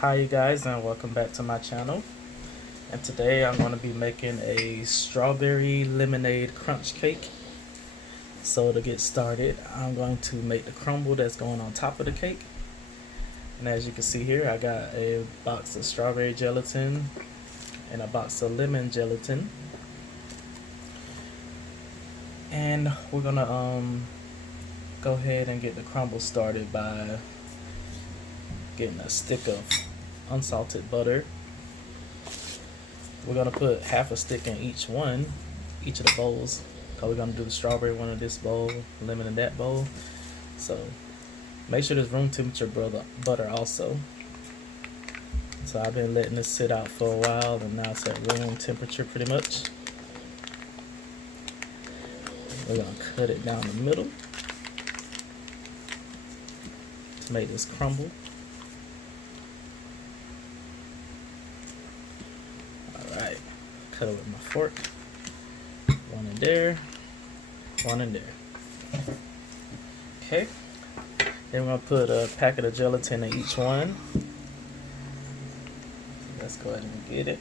Hi you guys, and welcome back to my channel. And today I'm going to be making a strawberry lemonade crunch cake. So to get started, I'm going to make the crumble that's going on top of the cake. And as you can see here, I got a box of strawberry gelatin and a box of lemon gelatin. And we're going to go ahead and get the crumble started by getting a stick of unsalted butter. We're gonna put half a stick in each of the bowls, because we're gonna do the strawberry one in this bowl, lemon in that bowl. So make sure there's room temperature butter also. So I've been letting this sit out for a while, and now it's at room temperature pretty much. We're gonna cut it down the middle to make this crumble. Alright, cut it with my fork. One in there, one in there. Okay, then we're going to put a packet of gelatin in each one. So let's go ahead and get it.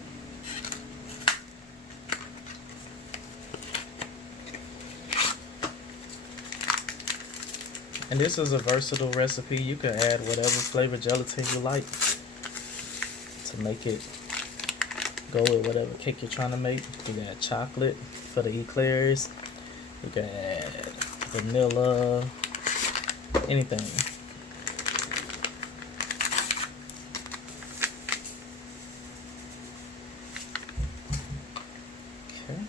And this is a versatile recipe. You can add whatever flavor gelatin you like to make it go with whatever cake you're trying to make. You can add chocolate for the eclairs. You can add vanilla, anything. Okay,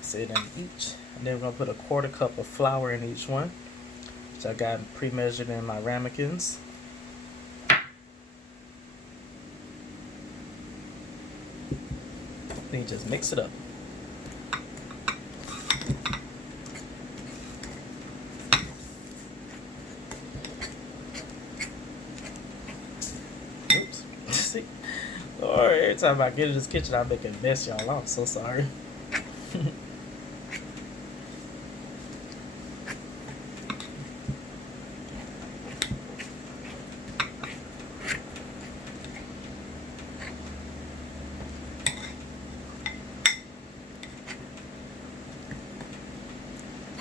set it in each. And then we're gonna put a 1/4 cup of flour in each one, which I got pre-measured in my ramekins. Then you just mix it up. Oops. See? Or every time I get in this kitchen, I make a mess, y'all. I'm so sorry.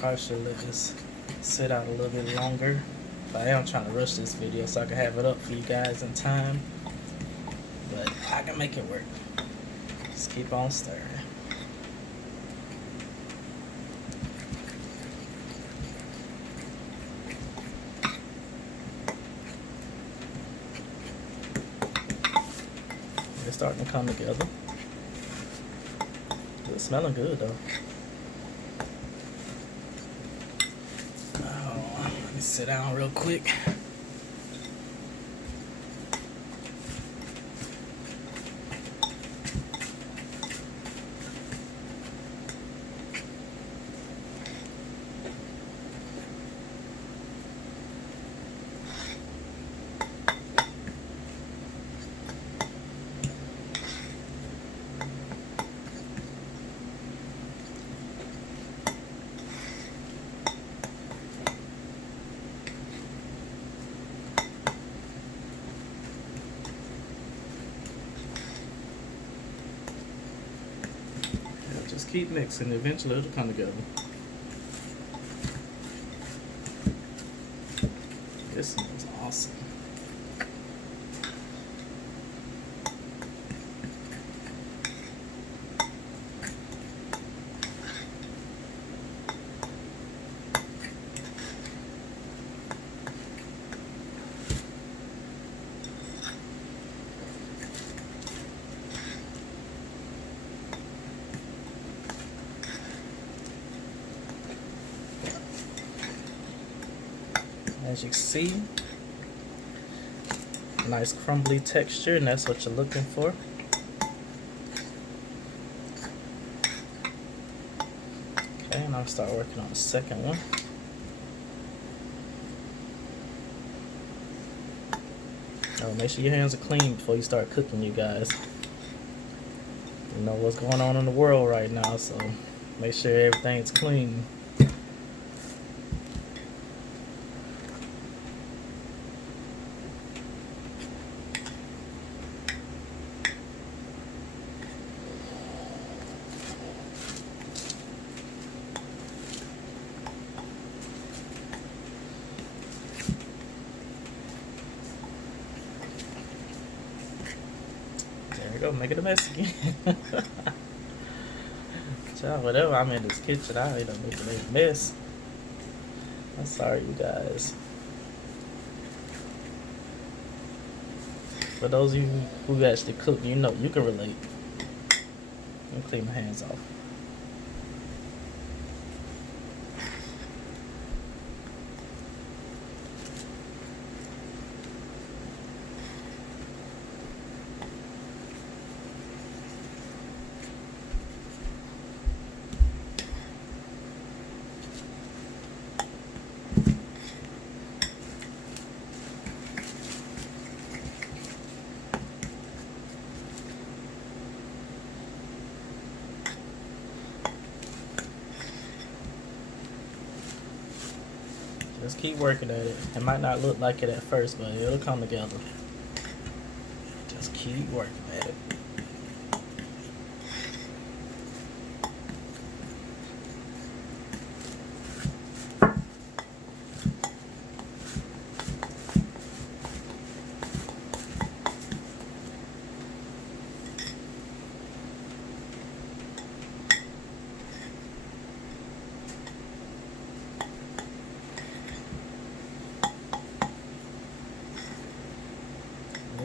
I should let this sit out a little bit longer. But I am trying to rush this video so I can have it up for you guys in time. But I can make it work. Just keep on stirring. It's starting to come together. It's smelling good though. Let me sit down real quick. Just keep mixing, eventually it'll come together. This smells awesome. As you can see, nice crumbly texture, and that's what you're looking for. Okay, and I'll start working on the second one. Oh, make sure your hands are clean before you start cooking, you guys. You know what's going on in the world right now, so make sure everything's clean. go, making a mess again. Child, whatever, I'm in this kitchen, I end up making a mess. I'm sorry, you guys. For those of you who actually cook, you know, you can relate. Let me clean my hands off. Just keep working at it. It might not look like it at first, but it'll come together. Just keep working at it.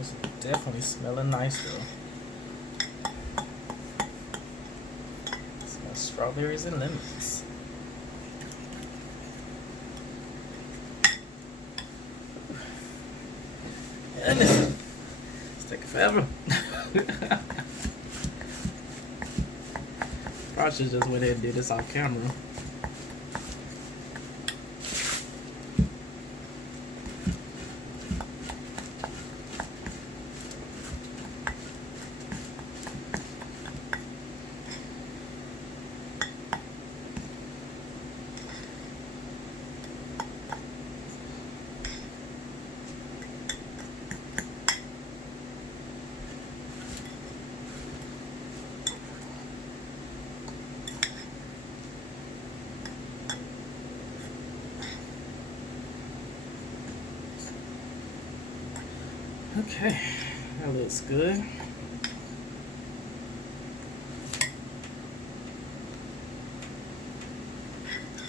It's definitely smelling nice though. It smells strawberries and lemons. And it's taking forever. Probably should just went ahead and did this off camera. Okay, that looks good.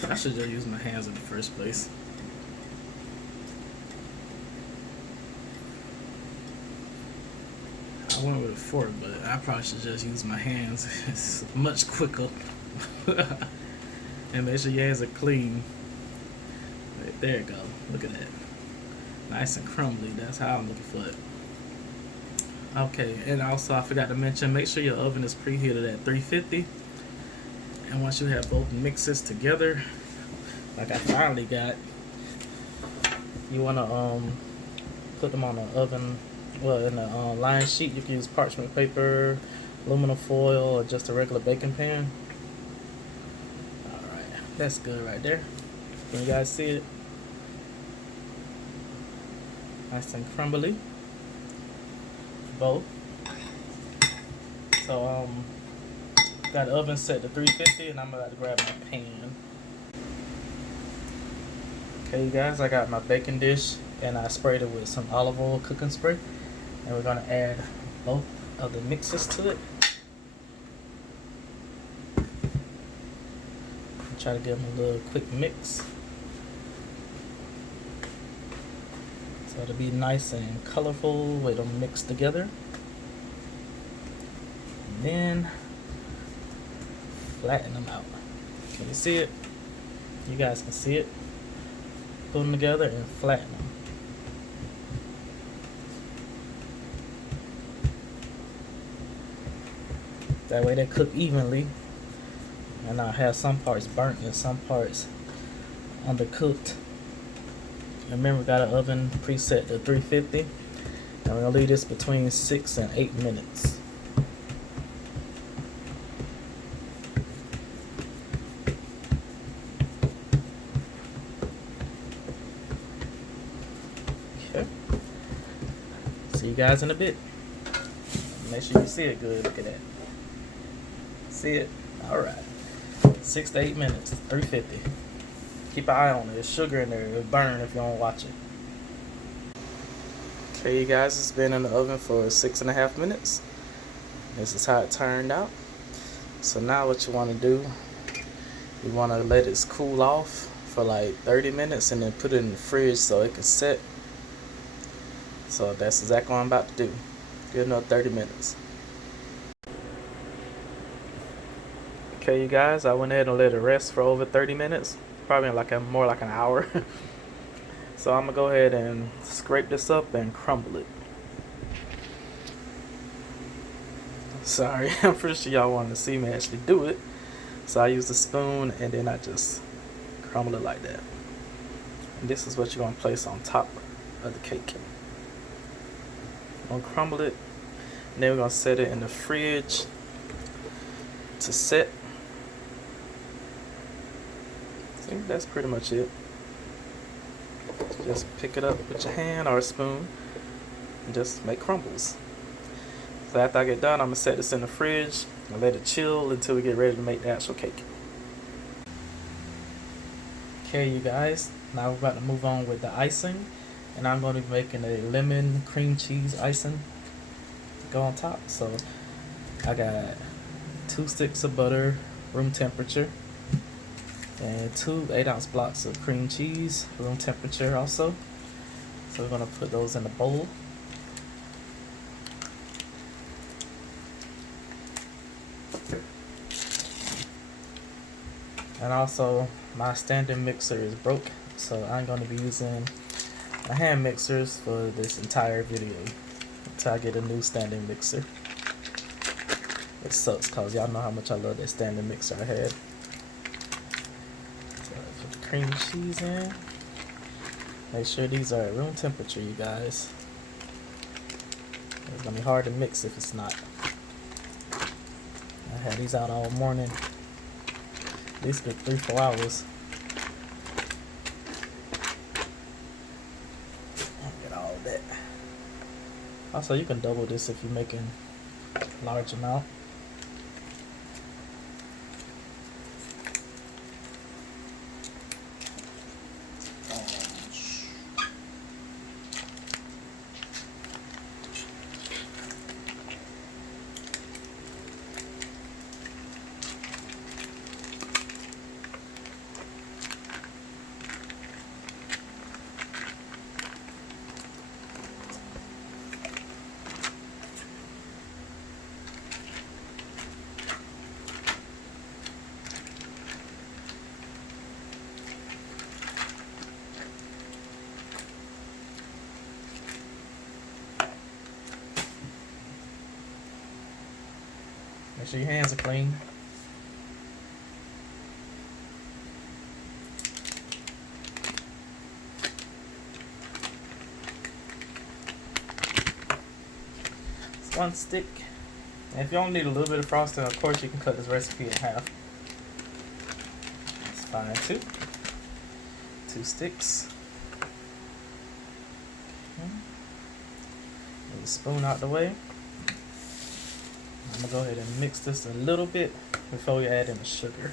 I should just use my hands in the first place. I went with a fork, but I probably should just use my hands. It's much quicker. And make sure your hands are clean. Right, there you go. Look at that. Nice and crumbly. That's how I'm looking for it. Okay, and also I forgot to mention, make sure your oven is preheated at 350. And once you have both mixes together, like I finally got, you wanna put them on the oven. Well, in the line sheet, you can use parchment paper, aluminum foil, or just a regular baking pan. All right, that's good right there. Can you guys see it? Nice and crumbly. Both. So got the oven set to 350, and I'm about to grab my pan. Okay, you guys, I got my baking dish, and I sprayed it with some olive oil cooking spray, and we're gonna add both of the mixes to it. Try to give them a little quick mix. So it'll be nice and colorful with them mixed together. And then flatten them out. Can you see it? You guys can see it. Put them together and flatten them. That way they cook evenly. And I'll have some parts burnt and some parts undercooked. Remember, we got an oven preset to 350, and we're gonna leave this between 6 and 8 minutes. Okay. See you guys in a bit. Make sure you see it good. Look at that. See it? All right. 6 to 8 minutes. 350. Keep an eye on it. There's sugar in there. It'll burn if you don't watch it. Okay, you guys, it's been in the oven for 6.5 minutes. This is how it turned out. So now what you want to do, you want to let it cool off for like 30 minutes and then put it in the fridge so it can set. So that's exactly what I'm about to do. Give it another 30 minutes. Okay, you guys, I went ahead and let it rest for over 30 minutes. Probably like more like an hour. So I'm gonna go ahead and scrape this up and crumble it. Sorry, I'm pretty sure y'all wanted to see me actually do it. So I use a spoon and then I just crumble it like that. And this is what you're gonna place on top of the cake. I'm gonna crumble it, and then we're gonna set it in the fridge to set. I think that's pretty much it. Just pick it up with your hand or a spoon and just make crumbles. So after I get done, I'm gonna set this in the fridge and let it chill until we get ready to make the actual cake. Okay, you guys, now we're about to move on with the icing, and I'm going to be making a lemon cream cheese icing to go on top. So I got 2 sticks of butter, room temperature, and 2 8-ounce blocks of cream cheese, room temperature also. So we're going to put those in a bowl. And also my standing mixer is broke, so I'm going to be using my hand mixers for this entire video until I get a new standing mixer. It sucks because y'all know how much I love that standing mixer I had. So put the cream cheese in. Make sure these are at room temperature, you guys. It's going to be hard to mix if it's not. I had these out all morning. At least good 3-4 hours. Get all of that. Also, you can double this if you're making a large amount. Make sure your hands are clean. It's 1 stick. And if you only need a little bit of frosting, of course you can cut this recipe in half. That's fine too. 2 sticks. Move the spoon out the way. I'm going to go ahead and mix this a little bit before we add in the sugar.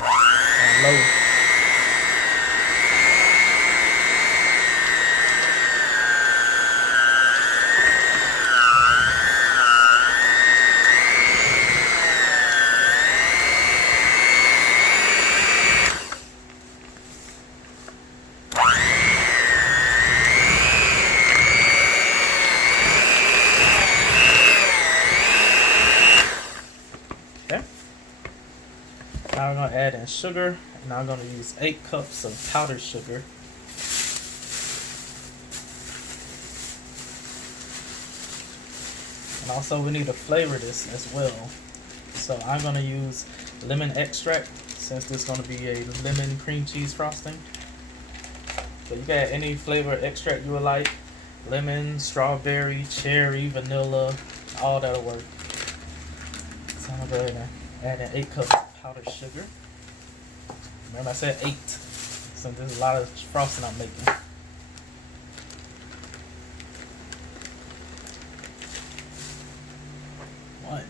On low. Now we're going to add in sugar, and I'm going to use 8 cups of powdered sugar. And also we need to flavor this as well. So I'm going to use lemon extract, since this is going to be a lemon cream cheese frosting. So you got any flavor extract you would like. Lemon, strawberry, cherry, vanilla, all that'll work. So I'm going to go ahead and add in 8 cups of powdered sugar. Remember I said 8, so there's a lot of frosting I'm making. One.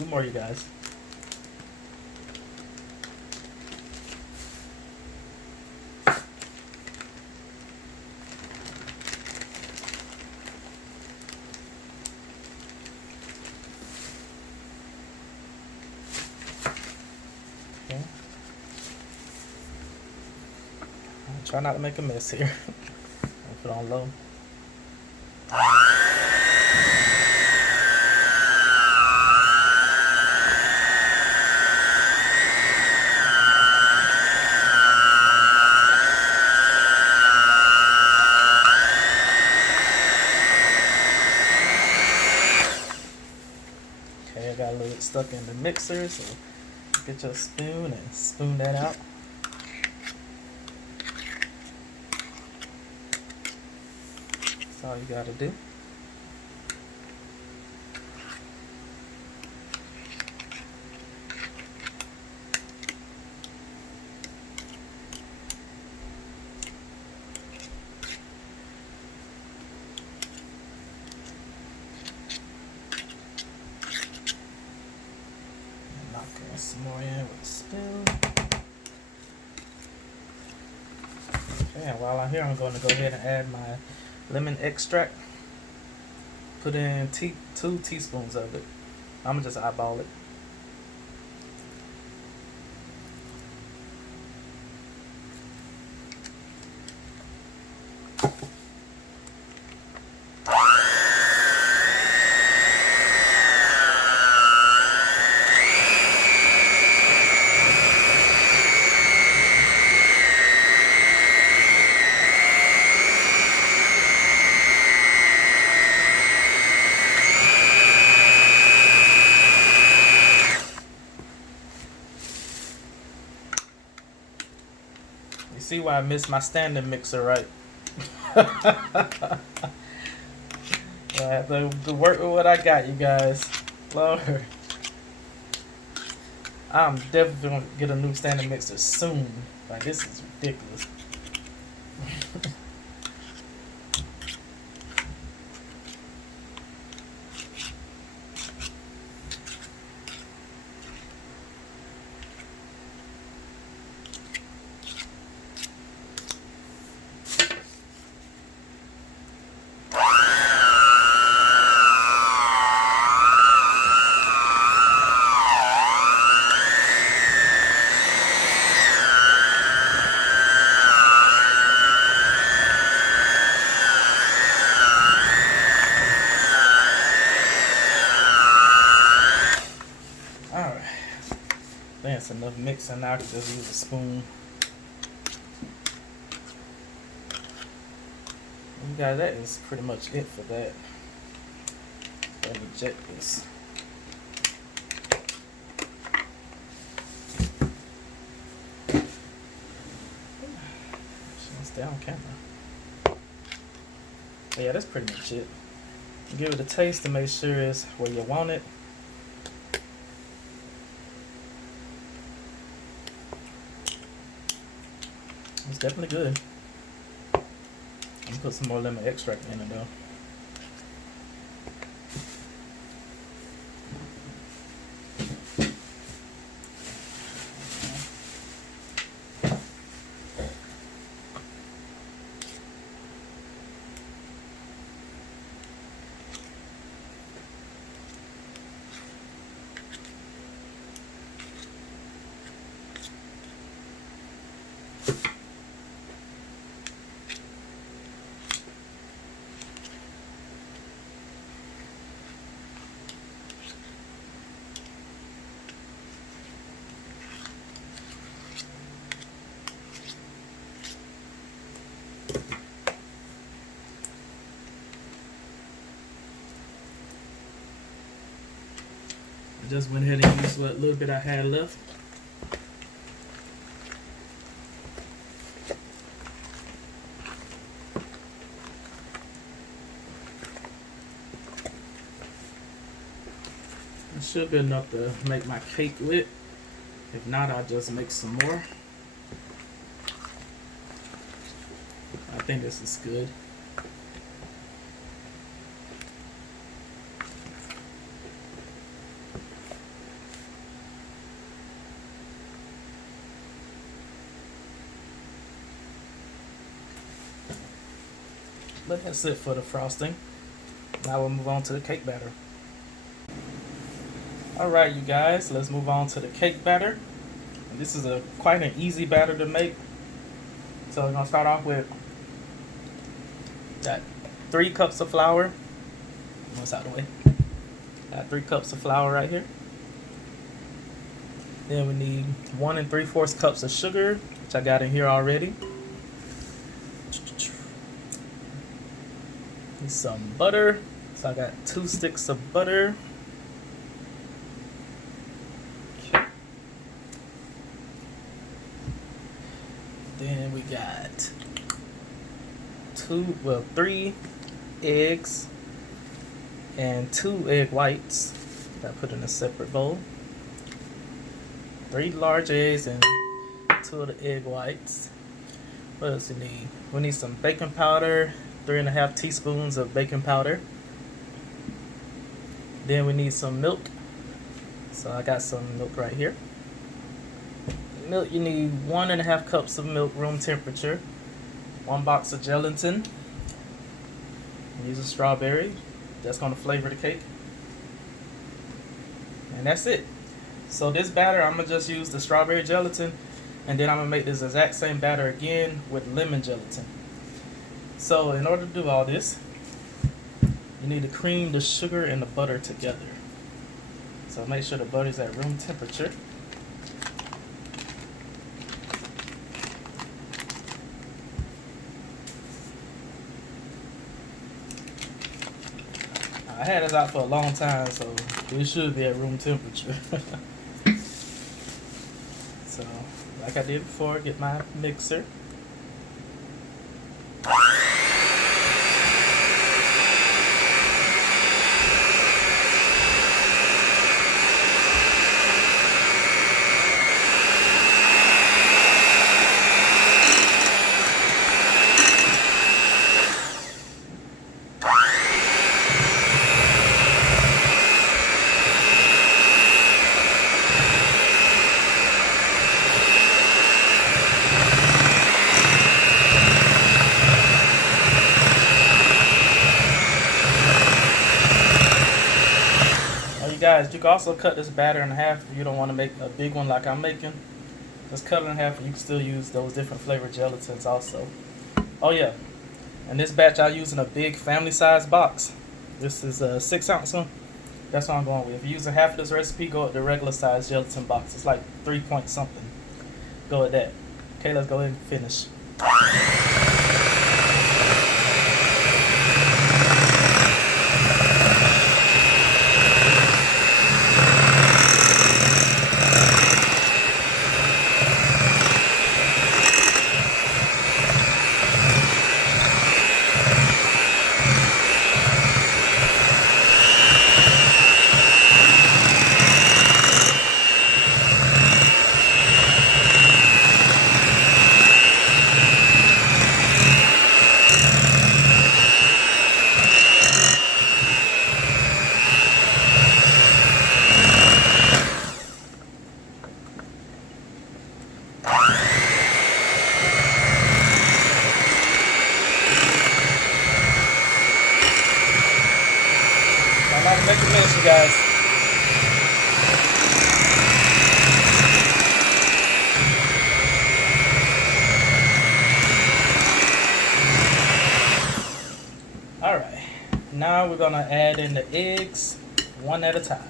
2 more, you guys. Okay. I'll try not to make a mess here. I'll put on low. Okay, I got a little bit stuck in the mixer, so get your spoon and spoon that out. That's all you gotta do. Some more in with the spoon. Okay, and while I'm here, I'm going to go ahead and add my lemon extract. Put in 2 teaspoons of it. I'm gonna just eyeball it. You see why I missed my standing mixer, right? I have to work with what I got, you guys. Lord. I'm definitely going to get a new standing mixer soon. Like, this is ridiculous. Alright. That's enough mixing. Now I can just use a spoon. You guys, that is pretty much it for that. Let me check this. Stay on camera. But yeah, that's pretty much it. Give it a taste to make sure it's where you want it. It's definitely good. I'm gonna put some more lemon extract in it though. Just went ahead and used what little bit I had left. It should be enough to make my cake with. If not, I'll just make some more. I think this is good. Let that sit for the frosting. Now we'll move on to the cake batter. Alright you guys, let's move on to the cake batter. And this is quite an easy batter to make. So we're going to start off with got 3 cups of flour. What's out of the way? Got 3 cups of flour right here. Then we need 1 3/4 cups of sugar, which I got in here already. Need some butter. So I got 2 sticks of butter. Okay. Then we got 3 eggs and 2 egg whites. Got put in a separate bowl. 3 large eggs and 2 of the egg whites. What else we need? We need some baking powder, 3½ teaspoons of baking powder. Then we need some milk. So I got some milk right here. Milk, you need 1½ cups of milk, room temperature. 1 box of gelatin. Use a strawberry. That's going to flavor the cake. And that's it. So this batter, I'm going to just use the strawberry gelatin, and then I'm going to make this exact same batter again with lemon gelatin. So in order to do all this, you need to cream the sugar and the butter together. So make sure the butter is at room temperature. I had this out for a long time, so it should be at room temperature. So, like I did before, get my mixer. Guys, you can also cut this batter in half if you don't want to make a big one like I'm making. Just cut it in half and you can still use those different flavored gelatins also. Oh yeah, and this batch I'm using a big family size box. This is a 6-ounce one. That's what I'm going with. If you're using half of this recipe, go with the regular size gelatin box. It's like 3 point something. Go with that. Okay, let's go ahead and finish. Make a mess, you guys. Alright, now we're going to add in the eggs one at a time.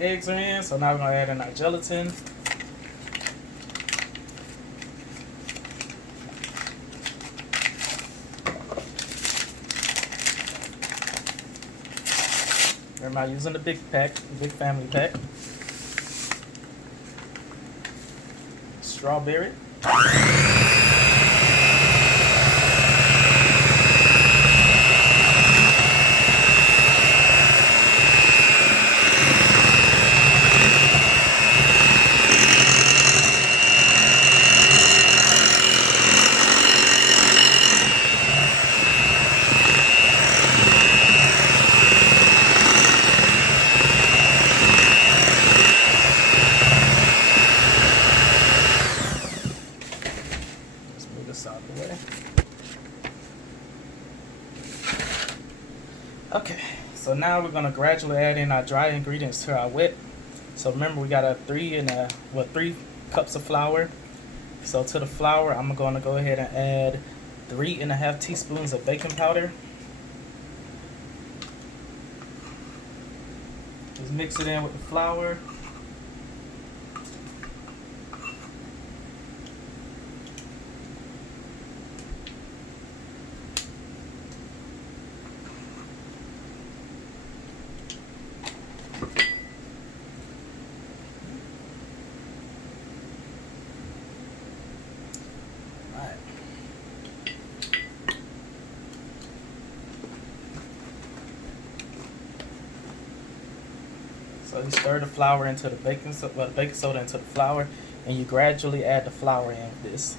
eggs are in, so now we're going to add in our gelatin. Remember, I'm using the big pack, big family pack. Strawberry. Out of the way. Okay, so now we're going to gradually add in our dry ingredients to our wet. So remember, we got 3 cups of flour. So to the flour, I'm going to go ahead and add 3½ teaspoons of baking powder. Just mix it in with the flour. So you stir the flour into the baking soda into the flour, and you gradually add the flour in with this.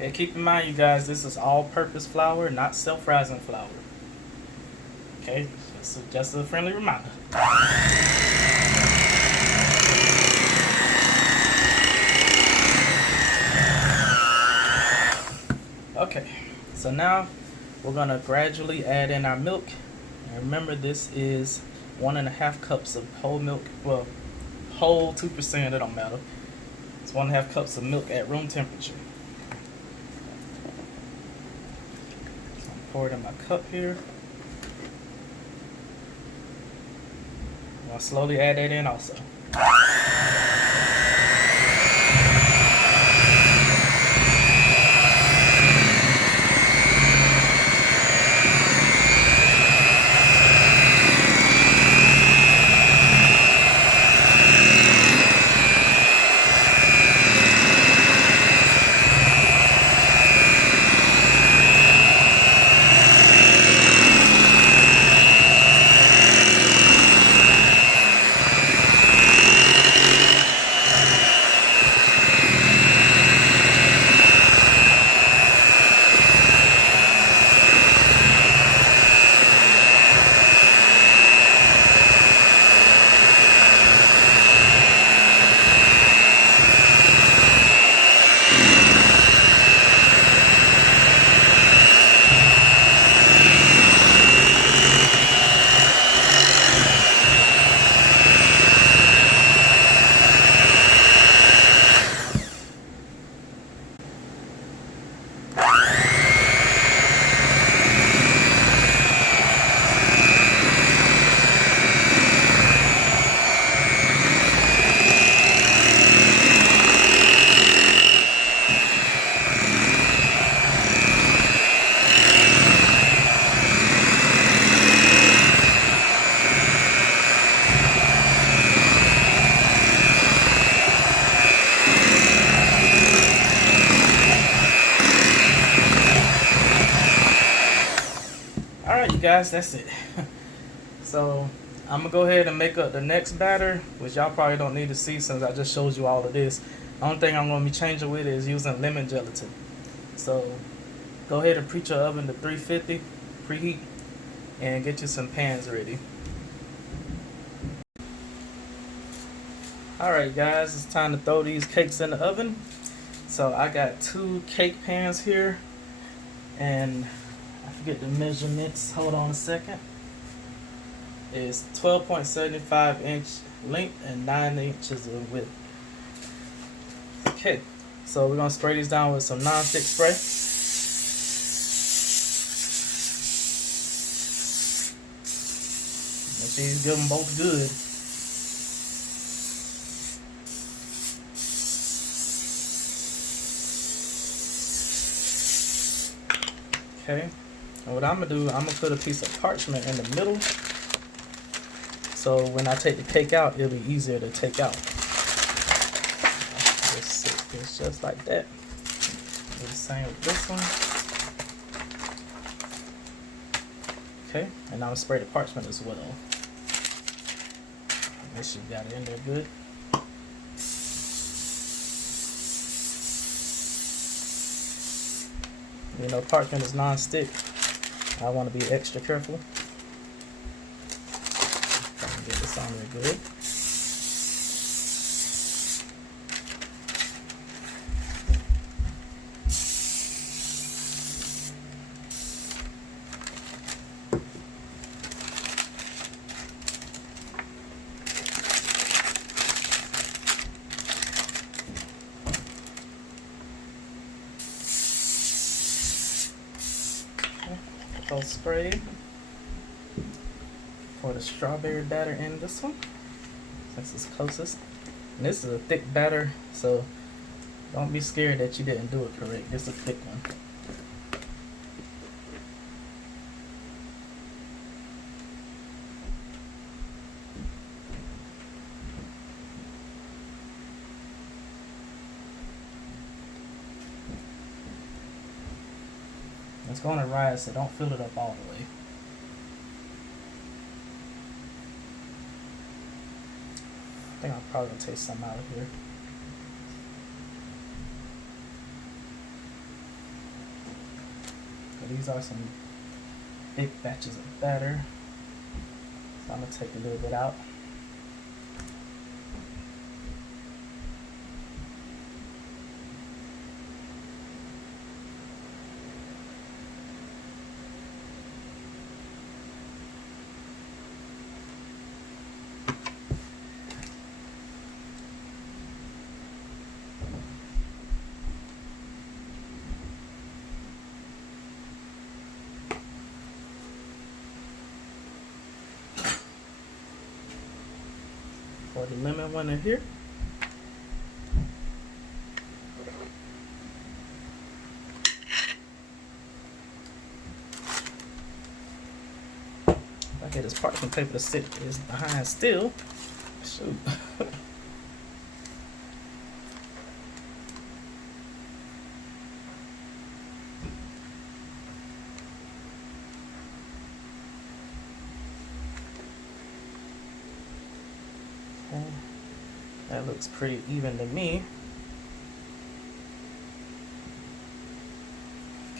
Okay, keep in mind, you guys, this is all-purpose flour, not self-rising flour. Okay, just a friendly reminder. Okay, so now we're gonna gradually add in our milk. And remember, this is 1½ cups of whole milk. Well, whole 2%, it don't matter. It's 1½ cups of milk at room temperature. So I'm pouring it in my cup here. I'll slowly add that in also. guys, that's it. So I'm gonna go ahead and make up the next batter, which y'all probably don't need to see since I just showed you all of this. The only thing I'm gonna be changing with is using lemon gelatin. So go ahead and preheat your oven to 350, preheat, and get you some pans ready. Alright guys, it's time to throw these cakes in the oven. So I got 2 cake pans here, and I forget the measurements, hold on a second. It's 12.75 inch length and 9 inches of width. Okay, so we're gonna spray these down with some non-stick spray. Make sure you give them both good. Okay, and what I'm gonna do, I'm gonna put a piece of parchment in the middle, so when I take the cake out, it'll be easier to take out. Just sit this just like that. Do the same with this one. Okay, and I'm gonna spray the parchment as well. Make sure you got it in there good. You know, parchment is non-stick. I want to be extra careful. Try to get this on there good. I'll spray for the strawberry batter in this one, since it's closest. And this is a thick batter, so don't be scared that you didn't do it correct. It's a thick one. It's going to rise, so don't fill it up all the way. I think I'm probably going to take some out of here. But these are some big batches of batter, so I'm going to take a little bit out. For the lemon one in here. If I get this parchment paper to sit is behind still. Shoot. That looks pretty even to me.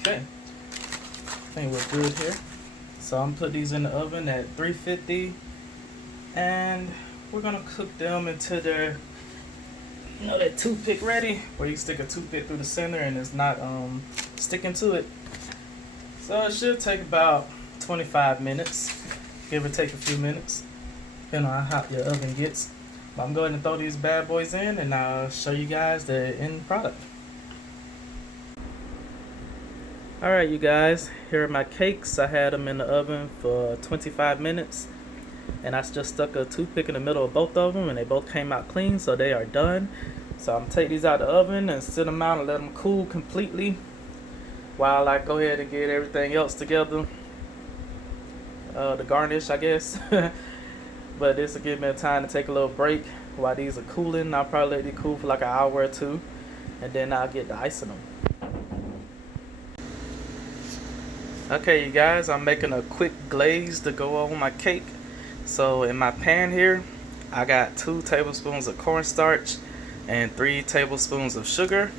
Okay, I think we're good here. So I'm gonna put these in the oven at 350, and we're gonna cook them until they're, you know, that toothpick ready, where you stick a toothpick through the center and it's not sticking to it. So it should take about 25 minutes, give or take a few minutes, depending on how hot your oven gets. I'm going to throw these bad boys in, and I'll show you guys the end product. Alright you guys, here are my cakes. I had them in the oven for 25 minutes, and I just stuck a toothpick in the middle of both of them, and they both came out clean, so they are done. So I'm going to take these out of the oven and sit them out and let them cool completely while I go ahead and get everything else together. The garnish, I guess. But this will give me time to take a little break while these are cooling. I'll probably let these cool for like an hour or two, and then I'll get the icing them. Okay, you guys, I'm making a quick glaze to go on my cake. So in my pan here, I got 2 tablespoons of cornstarch and 3 tablespoons of sugar.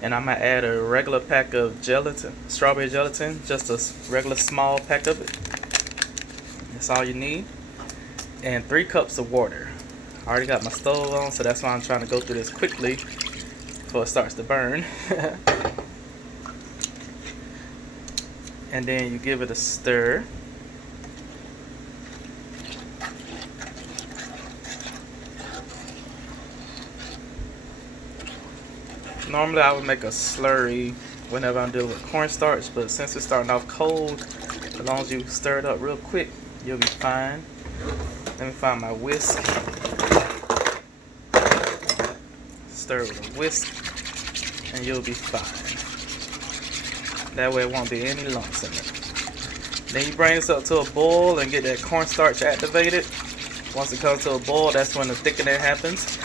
And I'm gonna add a regular pack of gelatin, strawberry gelatin, just a regular small pack of it. That's all you need. And 3 cups of water. I already got my stove on, so that's why I'm trying to go through this quickly before it starts to burn. And then you give it a stir. Normally I would make a slurry whenever I'm dealing with cornstarch, but since it's starting off cold, as long as you stir it up real quick, you'll be fine. Let me find my whisk. Stir with a whisk, and you'll be fine. That way it won't be any lumps in it. Then you bring this up to a boil and get that cornstarch activated. Once it comes to a boil, that's when the thickening happens.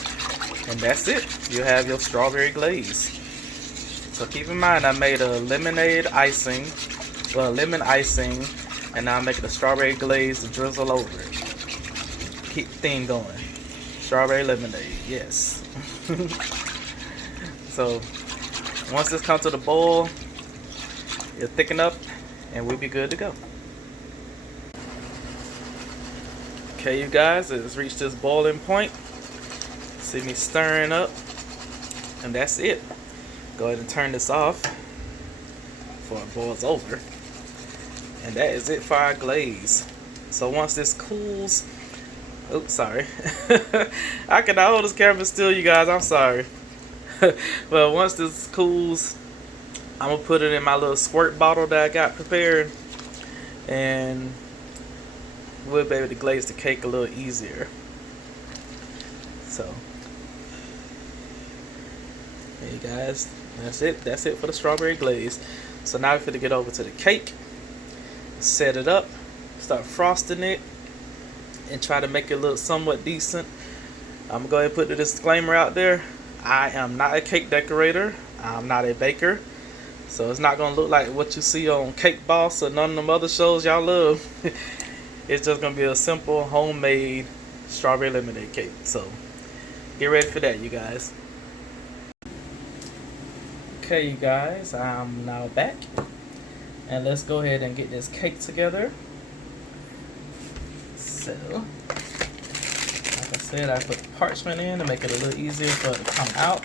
And that's it. You have your strawberry glaze. So keep in mind, I made a lemonade icing, well, lemon icing, and now I'm making a strawberry glaze to drizzle over it. Keep the theme going. Strawberry lemonade, yes. So once this comes to the boil, it'll thicken up and we'll be good to go. Okay, you guys, it's reached this boiling point. See me stirring up, and that's it. Go ahead and turn this off before it boils over. And that is it for our glaze. So once this cools, oops, sorry. I cannot hold this camera still, you guys, I'm sorry. Well, once this cools, I'm gonna put it in my little squirt bottle that I got prepared, and we'll be able to glaze the cake a little easier. So, hey guys, that's it for the strawberry glaze. So now we're going to get over to the cake, set it up, start frosting it, and try to make it look somewhat decent. I'm gonna go ahead and put the disclaimer out there. I am not a cake decorator. I'm not a baker. So it's not gonna look like what you see on Cake Boss or none of them other shows y'all love. It's just gonna be a simple homemade strawberry lemonade cake. So get ready for that, you guys. Okay, you guys, I'm now back, and let's go ahead and get this cake together. So, like I said, I put the parchment in to make it a little easier for it to come out.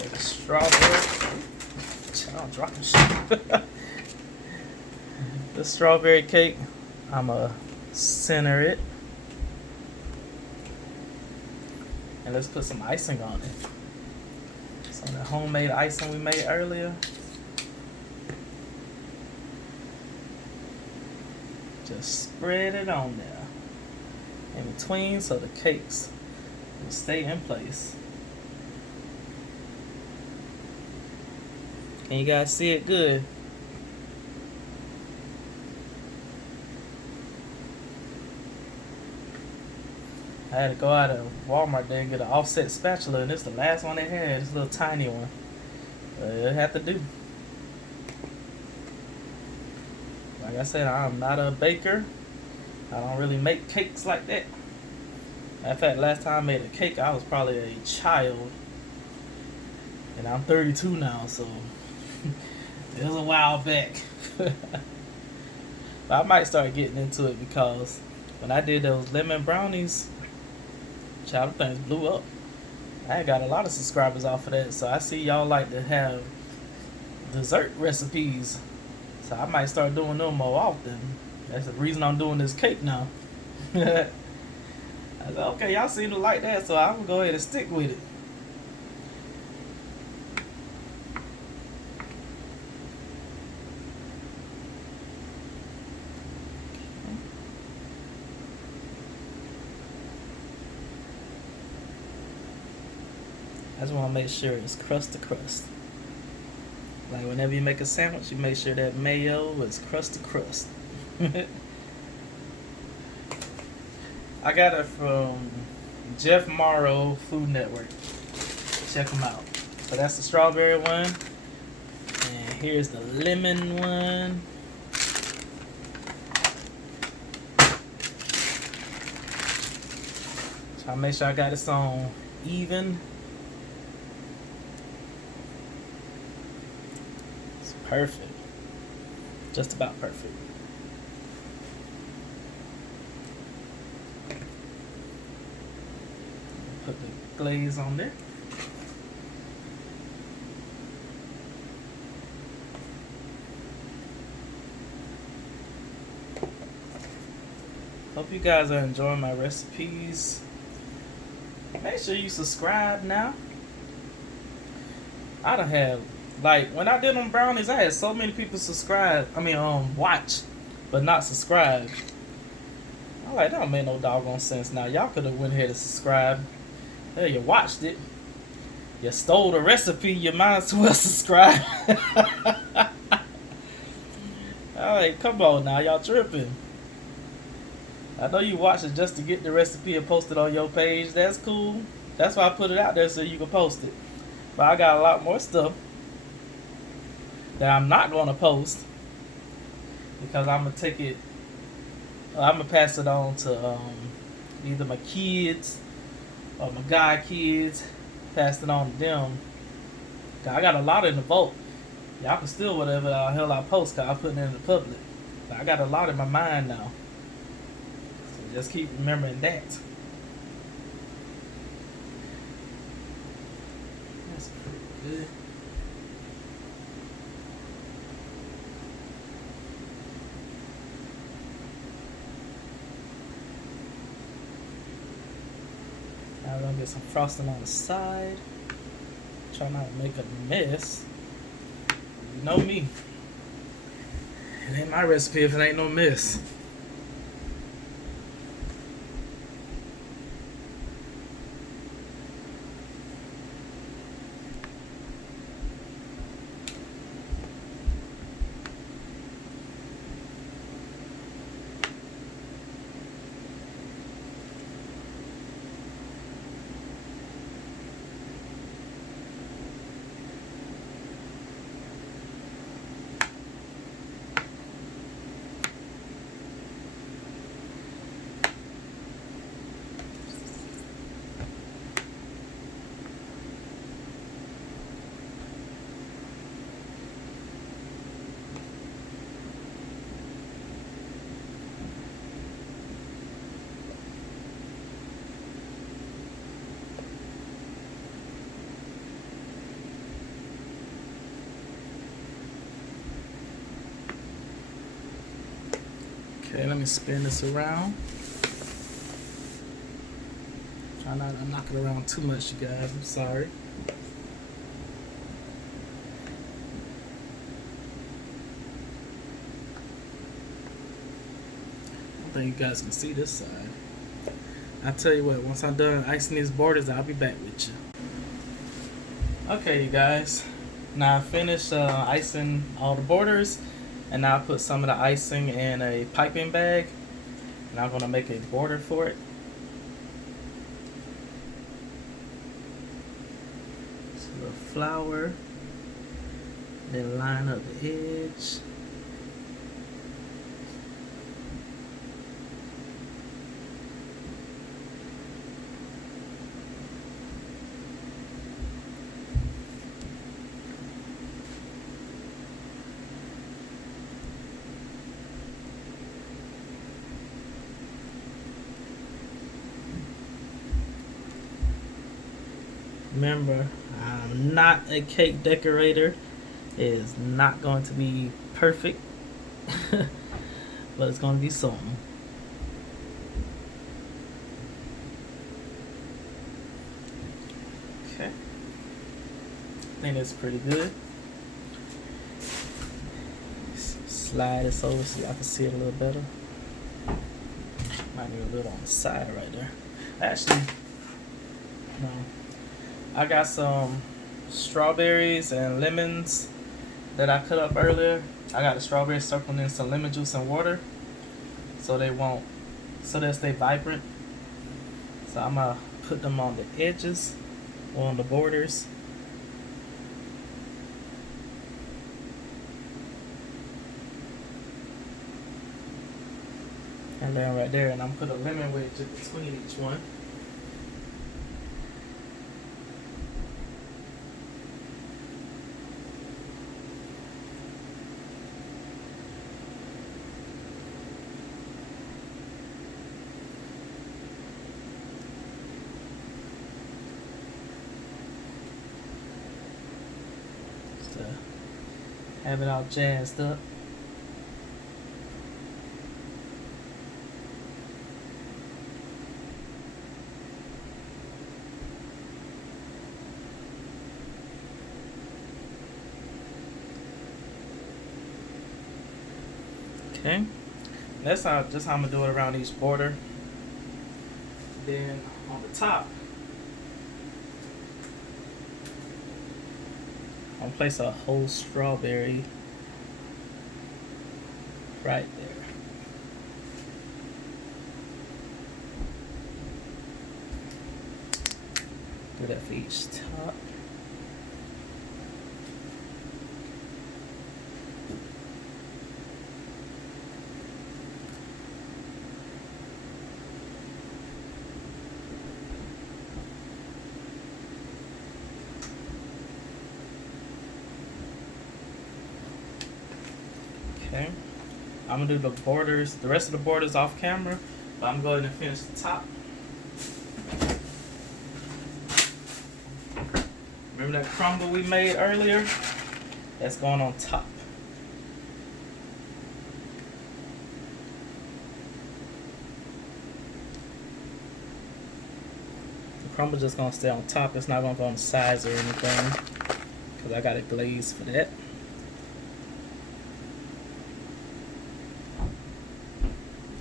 And the strawberry, I'm dropping shit. The strawberry cake, I'm gonna center it. And let's put some icing on it. Some of the homemade icing we made earlier. Just spread it on there in between so the cakes will stay in place. Can you guys see it good? I had to go out of Walmart there and get an offset spatula, and this is the last one they had, this little tiny one. But it had to do. Like I said, I'm not a baker. I don't really make cakes like that. In fact, last time I made a cake, I was probably a child. And I'm 32 now, so it was a while back. But I might start getting into it because when I did those lemon brownies, child, things blew up. I got a lot of subscribers off of that, so I see y'all like to have dessert recipes. So I might start doing them more often. That's the reason I'm doing this cake now. I said, okay, y'all seem to like that, so I'm gonna go ahead and stick with it. I just want to make sure it's crust to crust. Like whenever you make a sandwich, you make sure that mayo is crust to crust. I got it from Jeff Morrow Food Network. Check them out. So that's the strawberry one. And here's the lemon one. So I make sure I got this on even. It's perfect. Just about perfect. Put the glaze on there. Hope you guys are enjoying my recipes. Make sure you subscribe now. I done have, like, when I did them brownies, I had so many people subscribe. Watch, but not subscribe. I'm like, that don't make no doggone sense now. Y'all could have went ahead and subscribed. Hey, you watched it. You stole the recipe, you might as well subscribe. Alright, come on now, y'all tripping. I know you watch it just to get the recipe and post it on your page. That's cool. That's why I put it out there so you can post it. But I got a lot more stuff that I'm not going to post because I'm going to take it, I'm going to pass it on to either my kids or my god kids, pass it on to them. I got a lot in the vault. Y'all can steal whatever the hell I post because I put it in the public. But I got a lot in my mind now. So just keep remembering that. That's pretty good. Now we're gonna get some frosting on the side. Try not to make a mess. You know me. It ain't my recipe if it ain't no mess. Okay, let me spin this around. Try not to knock it around too much, you guys. I'm sorry. I don't think you guys can see this side. I'll tell you what, once I'm done icing these borders, I'll be back with you. Okay, you guys. Now I finished icing all the borders. And now I put some of the icing in a piping bag. And I'm going to make a border for it. So a little flower. Then line up the edge. Remember, I'm not a cake decorator. It is not going to be perfect, but it's going to be something. Okay, I think that's pretty good. Slide this over so y'all can see it a little better. Might need a little on the side right there. Actually, no. I got some strawberries and lemons that I cut up earlier. I got the strawberries circled in some lemon juice and water so they'll stay vibrant. So I'm gonna put them on the edges or on the borders. And then right there, and I'm put a lemon wedge in between each one. Just have it all jazzed up. Okay, that's just how I'm gonna do it around each border. Then on the top, I'm gonna place a whole strawberry right there. Do that for each top. Okay, I'm gonna do the borders, the rest of the borders off camera, but I'm going to finish the top. Remember that crumble we made earlier? That's going on top. The crumble just gonna stay on top. It's not gonna go on the sides or anything, because I got a glaze for that.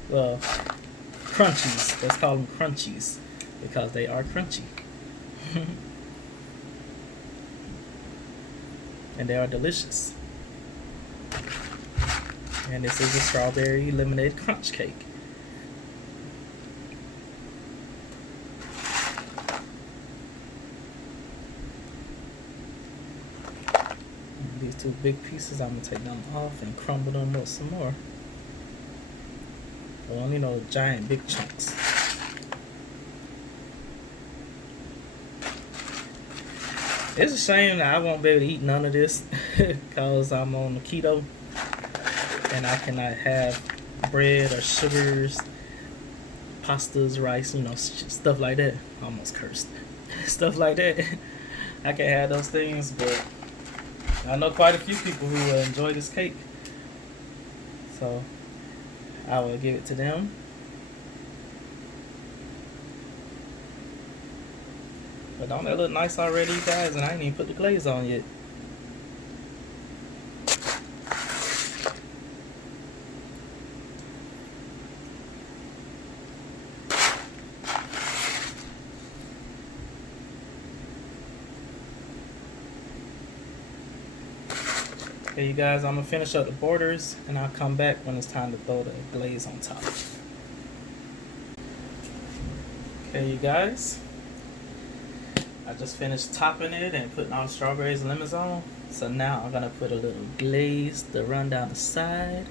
Well, crunchies. Let's call them crunchies because they are crunchy. And they are delicious. And this is a strawberry lemonade crunch cake. And these two big pieces, I'm gonna take them off and crumble them up some more. Well, you know, giant big chunks. It's a shame that I won't be able to eat none of this because I'm on the keto and I cannot have bread or sugars, pastas, rice, you know, stuff like that. Almost cursed. Stuff like that. I can have those things, but I know quite a few people who will enjoy this cake. So I will give it to them. But don't that look nice already, you guys? And I ain't even put the glaze on yet. Okay, you guys, I'm gonna finish up the borders and I'll come back when it's time to throw the glaze on top. Okay, you guys, I just finished topping it and putting all the strawberries and lemons on. So now I'm gonna put a little glaze to run down the side.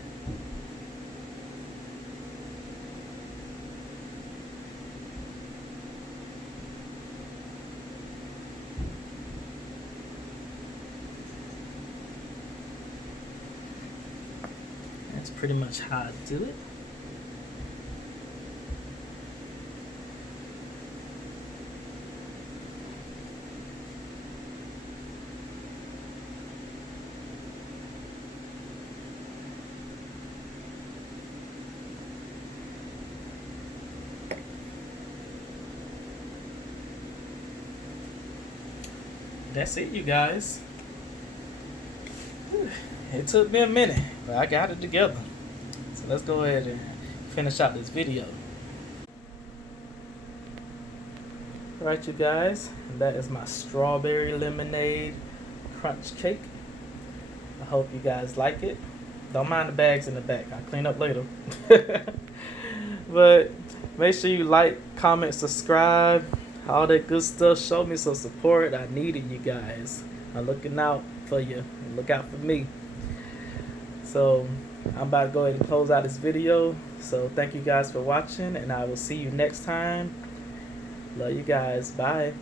That's pretty much how I do it. That's it, you guys. It took me a minute, but I got it together. So let's go ahead and finish out this video. Alright, you guys, that is my strawberry lemonade crunch cake. I hope you guys like it. Don't mind the bags in the back, I'll clean up later. But make sure you like, comment, subscribe, all that good stuff. Show me some support. I needed you guys. I'm looking out for you. Look out for me. So I'm about to go ahead and close out this video. So thank you guys for watching, and I will see you next time. Love you guys. Bye.